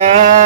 Ah.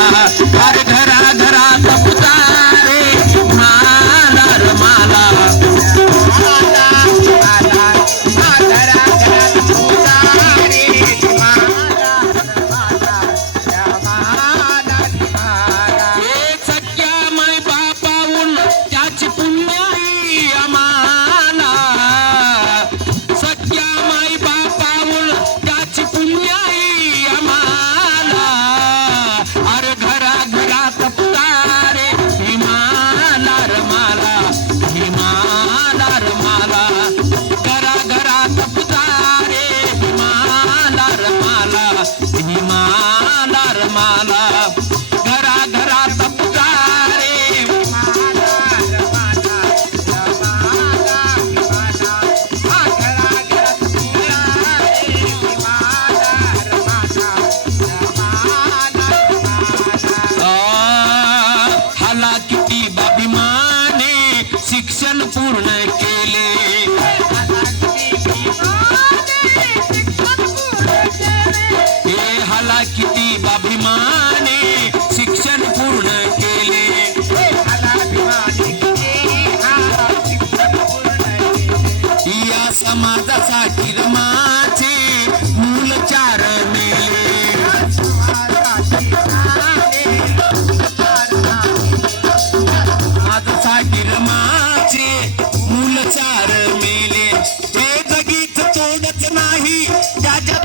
हर घर नाही ज्या ज्या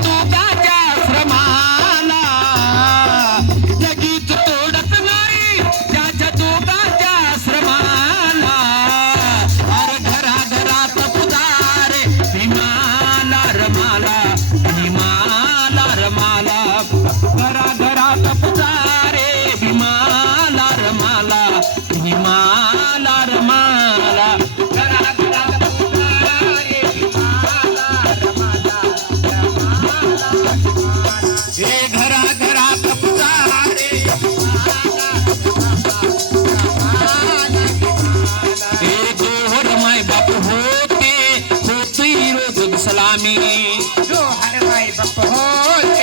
स्वामी जोहर भाई बकहोल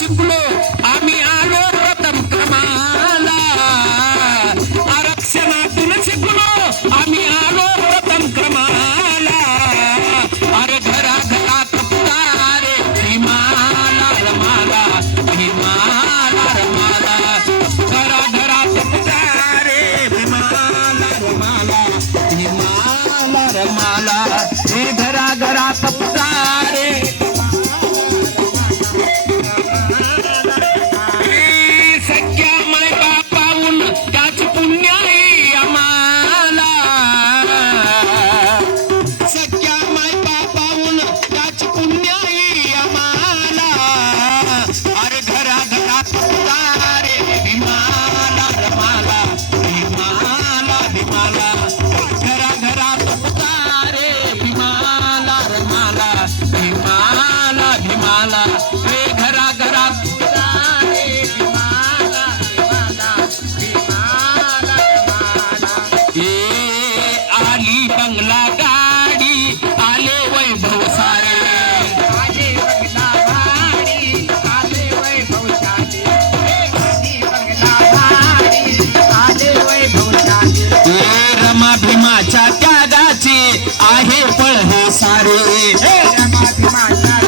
సిబ్బులో रंगला गाडी आले वैभव सारे. आले वैभव शाले आले वैभव रमा भीमाच्या त्यागाचे आहे पळ हे सारे. रमा भीमाच्या